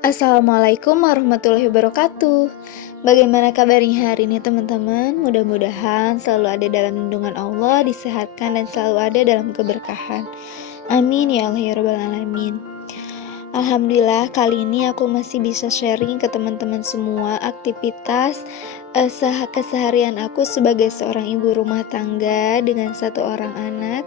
Assalamualaikum warahmatullahi wabarakatuh. Bagaimana kabarnya hari ini teman-teman? Mudah-mudahan selalu ada dalam lindungan Allah, disehatkan dan selalu ada dalam keberkahan. Amin ya Allah ya Rabbal Alamin. Alhamdulillah kali ini aku masih bisa sharing ke teman-teman semua aktivitas keseharian aku sebagai seorang ibu rumah tangga dengan satu orang anak.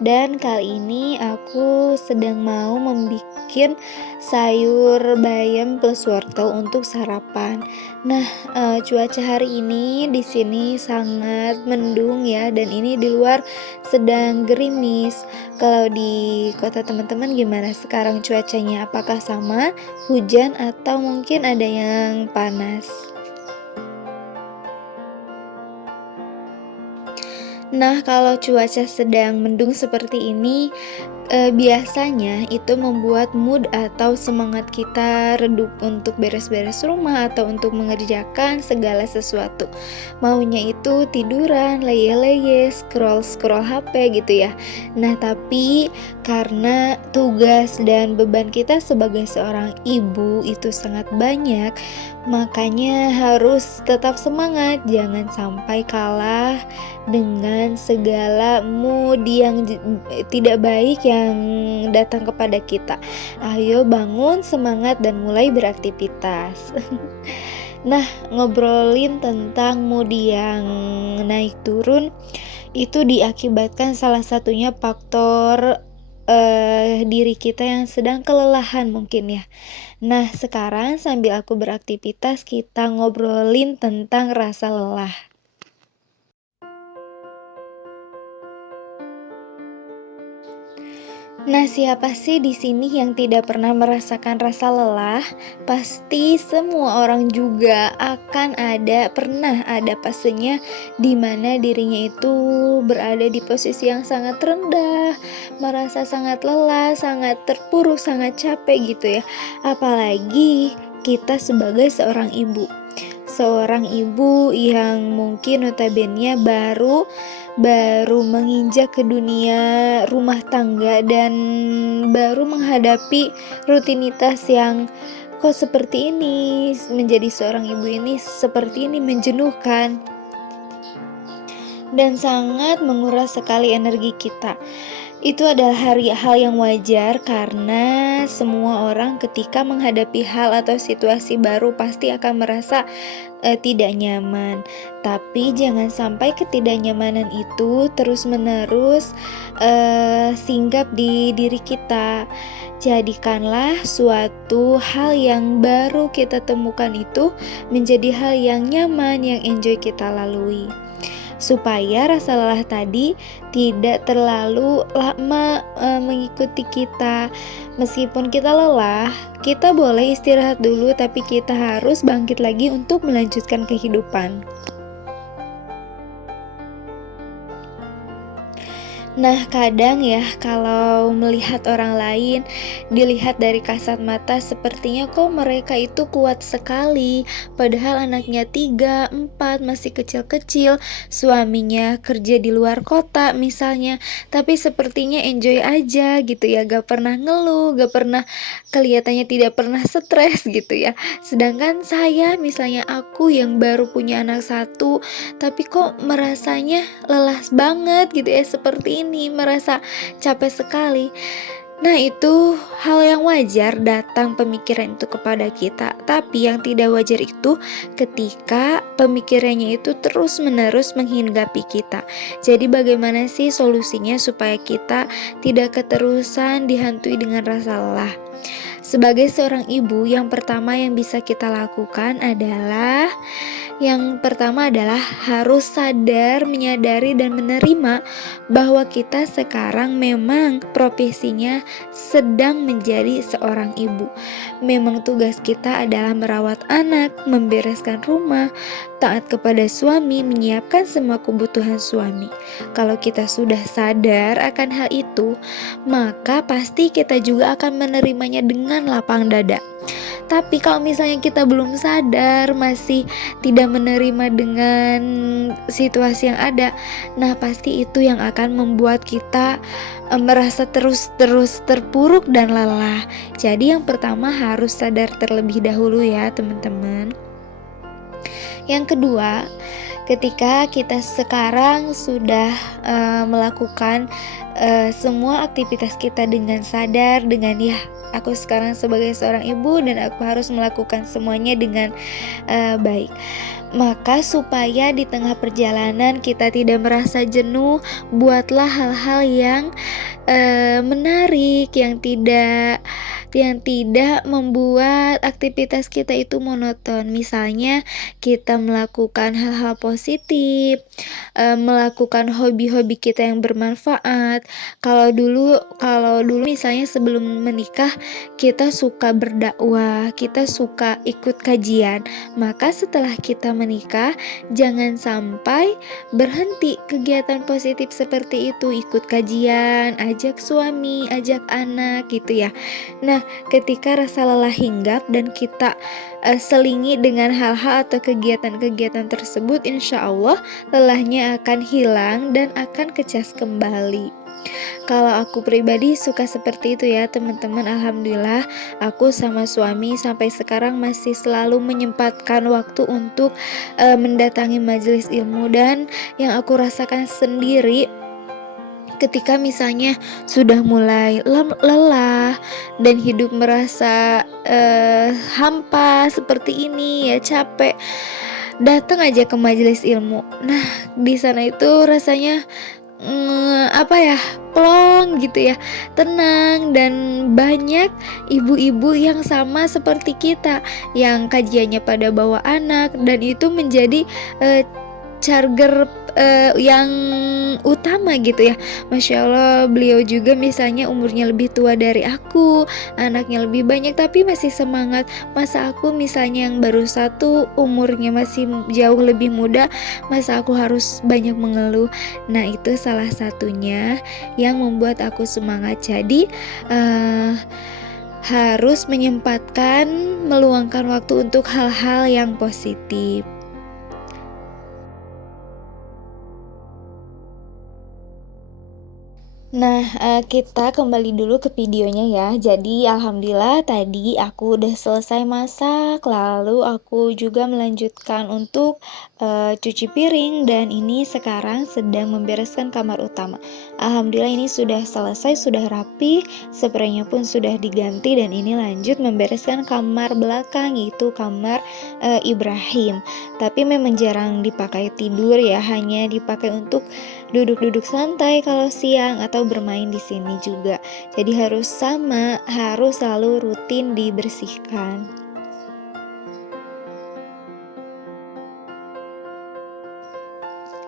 Dan kali ini aku sedang mau membuat sayur bayam plus wortel untuk sarapan. Nah, cuaca hari ini di sini sangat mendung ya, dan ini di luar sedang gerimis. Kalau di kota teman-teman gimana sekarang cuacanya? Apakah sama, hujan atau mungkin ada yang panas? Nah, kalau cuaca sedang mendung seperti ini, biasanya itu membuat mood atau semangat kita redup untuk beres-beres rumah atau untuk mengerjakan segala sesuatu. Maunya itu tiduran, leye-leye, scroll-scroll HP gitu ya. Nah, tapi karena tugas dan beban kita sebagai seorang ibu itu sangat banyak, makanya harus tetap semangat, jangan sampai kalah dengan segala mood yang tidak baik yang datang kepada kita. Ayo bangun semangat dan mulai beraktivitas. Nah, ngobrolin tentang mood yang naik turun itu diakibatkan salah satunya faktor diri kita yang sedang kelelahan mungkin ya. Nah, sekarang sambil aku beraktivitas kita ngobrolin tentang rasa lelah. Nah, siapa sih di sini yang tidak pernah merasakan rasa lelah? Pasti semua orang juga pernah ada fasenya di mana dirinya itu berada di posisi yang sangat rendah, merasa sangat lelah, sangat terpuruk, sangat capek gitu ya. Apalagi kita sebagai seorang ibu. Seorang ibu yang mungkin notabene baru menginjak ke dunia rumah tangga dan baru menghadapi rutinitas yang kok seperti ini, menjadi seorang ibu ini seperti ini menjenuhkan dan sangat menguras sekali energi kita. Itu adalah hal yang wajar karena semua orang ketika menghadapi hal atau situasi baru pasti akan merasa tidak nyaman. Tapi jangan sampai ketidaknyamanan itu terus-menerus singgap di diri kita. Jadikanlah suatu hal yang baru kita temukan itu menjadi hal yang nyaman, yang enjoy kita lalui, supaya rasa lelah tadi tidak terlalu lama mengikuti kita. Meskipun kita lelah, kita boleh istirahat dulu, tapi kita harus bangkit lagi untuk melanjutkan kehidupan. Nah, kadang ya kalau melihat orang lain, dilihat dari kasat mata sepertinya kok mereka itu kuat sekali, padahal anaknya 3, 4 masih kecil-kecil, suaminya kerja di luar kota misalnya, tapi sepertinya enjoy aja gitu ya, gak pernah ngeluh, gak pernah, kelihatannya tidak pernah stres gitu ya. Sedangkan saya misalnya, aku yang baru punya anak satu, tapi kok merasanya lelah banget gitu ya, seperti ini, merasa capek sekali. Nah, itu hal yang wajar datang pemikiran itu kepada kita. Tapi yang tidak wajar itu ketika pemikirannya itu terus-menerus menghinggapi kita. Jadi bagaimana sih solusinya supaya kita tidak keterusan dihantui dengan rasa lelah? Sebagai seorang ibu, yang pertama yang bisa kita lakukan adalah harus sadar, menyadari dan menerima bahwa kita sekarang memang profesinya sedang menjadi seorang ibu. Memang tugas kita adalah merawat anak, membereskan rumah, taat kepada suami, menyiapkan semua kebutuhan suami. Kalau kita sudah sadar akan hal itu, maka pasti kita juga akan menerimanya dengan lapang dada. Tapi kalau misalnya kita belum sadar, masih tidak menerima dengan situasi yang ada, nah pasti itu yang akan membuat kita merasa terus-terus terpuruk dan lelah. Jadi yang pertama harus sadar terlebih dahulu ya teman-teman. Yang kedua, ketika kita sekarang sudah melakukan semua aktivitas kita dengan sadar, dengan ya aku sekarang sebagai seorang ibu dan aku harus melakukan semuanya dengan baik. Maka supaya di tengah perjalanan kita tidak merasa jenuh, buatlah hal-hal yang menarik, yang tidak membuat aktivitas kita itu monoton. Misalnya kita melakukan hal-hal positif, melakukan hobi-hobi kita yang bermanfaat. Kalau dulu misalnya sebelum menikah kita suka berdakwah, kita suka ikut kajian. Maka setelah kita menikah, jangan sampai berhenti kegiatan positif seperti itu, ikut kajian, ajak suami, ajak anak gitu ya. Nah, ketika rasa lelah hinggap dan kita selingi dengan hal-hal atau kegiatan-kegiatan tersebut, insya Allah lelahnya akan hilang dan akan kecas kembali. Kalau aku pribadi suka seperti itu ya teman-teman. Alhamdulillah aku sama suami sampai sekarang masih selalu menyempatkan waktu untuk mendatangi majelis ilmu. Dan yang aku rasakan sendiri, ketika misalnya sudah mulai lelah dan hidup merasa hampa seperti ini ya, capek, datang aja ke majelis ilmu. Nah, di sana itu rasanya plong gitu ya, tenang, dan banyak ibu-ibu yang sama seperti kita yang kajiannya pada bawa anak, dan itu menjadi charger yang utama gitu ya. Masya Allah, beliau juga misalnya umurnya lebih tua dari aku, anaknya lebih banyak, tapi masih semangat. Masa aku misalnya yang baru satu, umurnya masih jauh lebih muda, masa aku harus banyak mengeluh. Nah, itu salah satunya yang membuat aku semangat. Jadi harus menyempatkan, meluangkan waktu untuk hal-hal yang positif. Nah, kita kembali dulu ke videonya ya. Jadi alhamdulillah tadi aku udah selesai masak, lalu aku juga melanjutkan untuk cuci piring, dan ini sekarang sedang membereskan kamar utama. Alhamdulillah ini sudah selesai, sudah rapi, spraynya pun sudah diganti, dan ini lanjut membereskan kamar belakang, yaitu kamar Ibrahim. Tapi memang jarang dipakai tidur ya, hanya dipakai untuk duduk-duduk santai kalau siang atau bermain di sini juga. Jadi harus selalu rutin dibersihkan.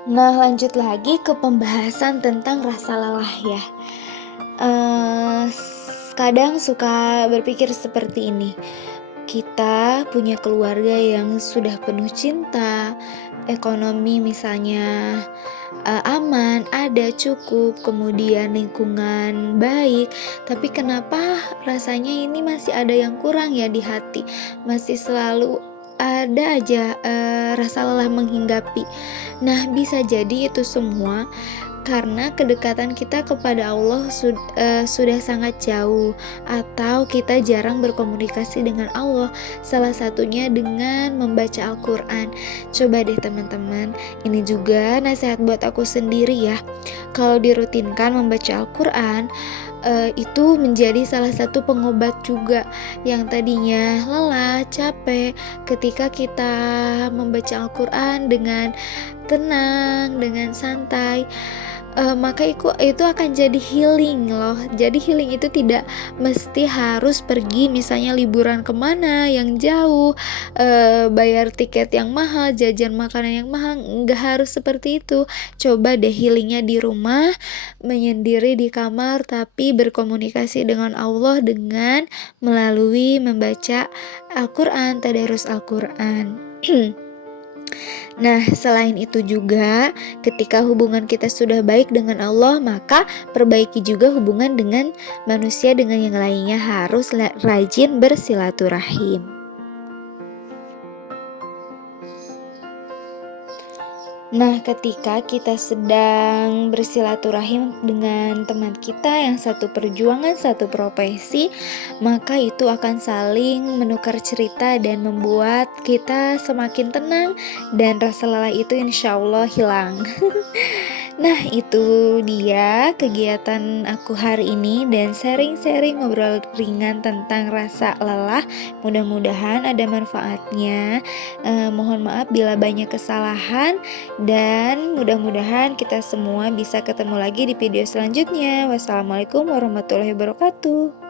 Nah, lanjut lagi ke pembahasan tentang rasa lelah ya. Kadang suka berpikir seperti ini. Kita punya keluarga yang sudah penuh cinta, ekonomi misalnya aman, ada cukup, kemudian lingkungan baik, tapi kenapa rasanya ini masih ada yang kurang ya di hati, masih selalu ada aja rasa lelah menghinggapi. Nah, bisa jadi itu semua karena kedekatan kita kepada Allah sudah sangat jauh, atau kita jarang berkomunikasi dengan Allah, salah satunya dengan membaca Al-Quran. Coba deh teman-teman, ini juga nasihat buat aku sendiri ya. Kalau dirutinkan membaca Al-Quran, itu menjadi salah satu pengobat juga. Yang tadinya lelah, capek, ketika kita membaca Al-Quran dengan tenang, dengan santai, maka itu akan jadi healing loh. Jadi healing itu tidak mesti harus pergi misalnya liburan kemana yang jauh, bayar tiket yang mahal, jajan makanan yang mahal. Nggak harus seperti itu. Coba deh healingnya di rumah, menyendiri di kamar, tapi berkomunikasi dengan Allah dengan melalui membaca Al-Quran, tadarus Al-Quran. Nah, selain itu juga, ketika hubungan kita sudah baik dengan Allah, maka perbaiki juga hubungan dengan manusia, dengan yang lainnya, harus rajin bersilaturahim. Nah, ketika kita sedang bersilaturahim dengan teman kita yang satu perjuangan, satu profesi, maka itu akan saling menukar cerita dan membuat kita semakin tenang dan rasa lelah itu insya Allah hilang. Nah, itu dia kegiatan aku hari ini dan sharing-sharing ngobrol ringan tentang rasa lelah. Mudah-mudahan ada manfaatnya. Mohon maaf bila banyak kesalahan dan mudah-mudahan kita semua bisa ketemu lagi di video selanjutnya. Wassalamualaikum warahmatullahi wabarakatuh.